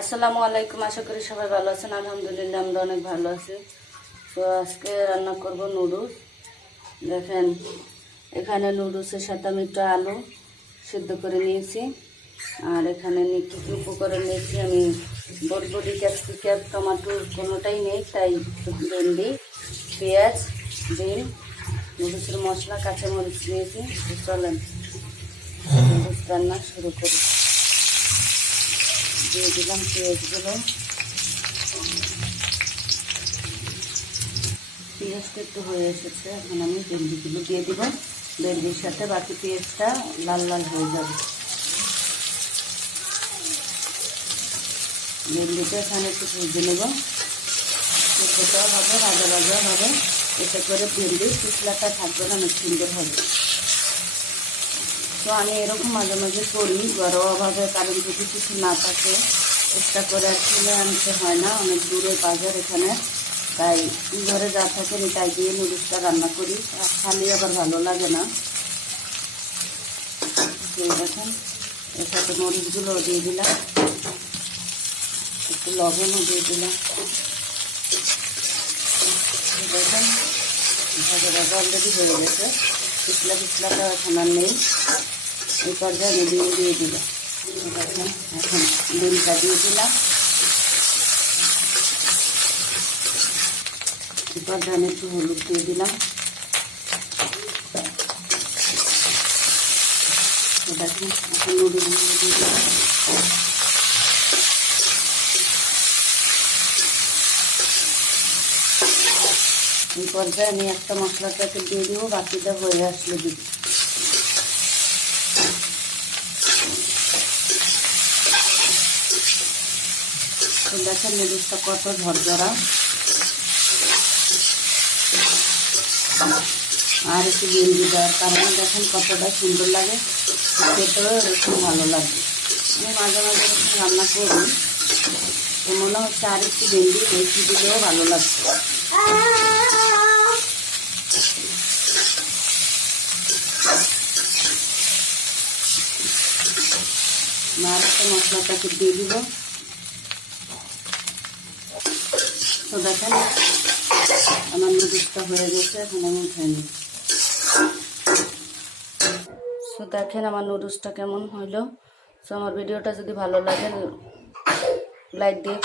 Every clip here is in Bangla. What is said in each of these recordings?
আসসালামু আলাইকুম। আশা করি সবাই ভালো আছেন। আলহামদুলিল্লাহ আমরা অনেক ভালো আছি। তো আজকে রান্না করব নুডলস। দেখেন, এখানে নুডলসের সাথে আমি একটু আলু সিদ্ধ করে নিয়েছি। আর এখানে কী কী উপকরণ নিয়েছি আমি বরবটি, ক্যাপসিকাম, টমেটো কোনোটাই নেই, তাই ভেন্ডি, পেঁয়াজ, ডিম, নুডলসের মশলা, কাঁচামরিচ নিয়েছি। চলেন নুডলস রান্না শুরু করি। দিয়ে দিলাম পেঁয়াজগুলো। পেঁয়াজটা একটু হয়ে এসেছে, এখন আমি ভেন্ডিগুলো দিয়ে দিব। ভেন্ডির সাথে বাকি পেঁয়াজটা লাল লাল হয়ে যাবে। ভেন্ডিটা এখানে একটু ভেজে নেব, সেটাও হবে, ভাজা ভাজা হবে। এতে করে ভেন্ডির পিছলাটা থাকবে না, অনেক সুন্দর হবে। তো আমি এরকম মাঝে মাঝে করি, ঘরোয়াভাবে, কারণ যদি কিছু না থাকে চেষ্টা করে আর কিনে আনতে হয় না, অনেক দূরে বাজার এখানে, তাই ঘরে যা থাকে আমি তাই দিয়ে নুডলসটা রান্না করি। খালি আবার ভালো লাগে না। দেখেন, এর সাথে মরিচগুলো দিয়ে দিলাম, একটু লবণও দিয়ে দিলাম। দেখেন, ভাজা ভাজা অলরেডি হয়ে গেছে, পিছলাটা এখন আর নেই। এই পর্যায়ে আমি ডিম দিয়ে দিলাম। দেখেন, এখন ডিমটা দিয়ে দিলাম। এই পর্যায়ে আমি একটু হলুদ দিয়ে দিলাম। দেখেন, এখন নুডলসগুলো দিয়ে দিলাম। এই পর্যায়ে আমি একটা মশলার প্যাকেট দিয়ে দিব, বাকিটা হয়ে আসলে দিব। তো দেখেন নুডলসটা কত ঝরঝরা, আর একটু ভেন্ডি দেওয়ার কারণে দেখেন কতটা সুন্দর লাগে, খেতেও এরকম ভালো লাগবে। আমি মাঝে মাঝে এরকম রান্না করি, তো মনে হচ্ছে আর একটু ভেন্ডি বেশি দিলেও ভালো লাগবে। আর একটা মশলা প্যাকেট দিয়ে দিব। তো দেখেন আমার নুডলসটা হয়ে গেছে, এখন আমি উঠাই নিই। তো দেখেন আমার নুডলসটা কেমন হইলো। তো আমার ভিডিওটা যদি ভালো লাগে লাইক দিয়ে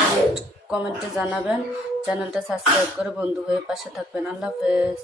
কমেন্টে জানাবেন। চ্যানেলটা সাবস্ক্রাইব করে বন্ধু হয়ে পাশে থাকবেন। আল্লাহ হাফেজ।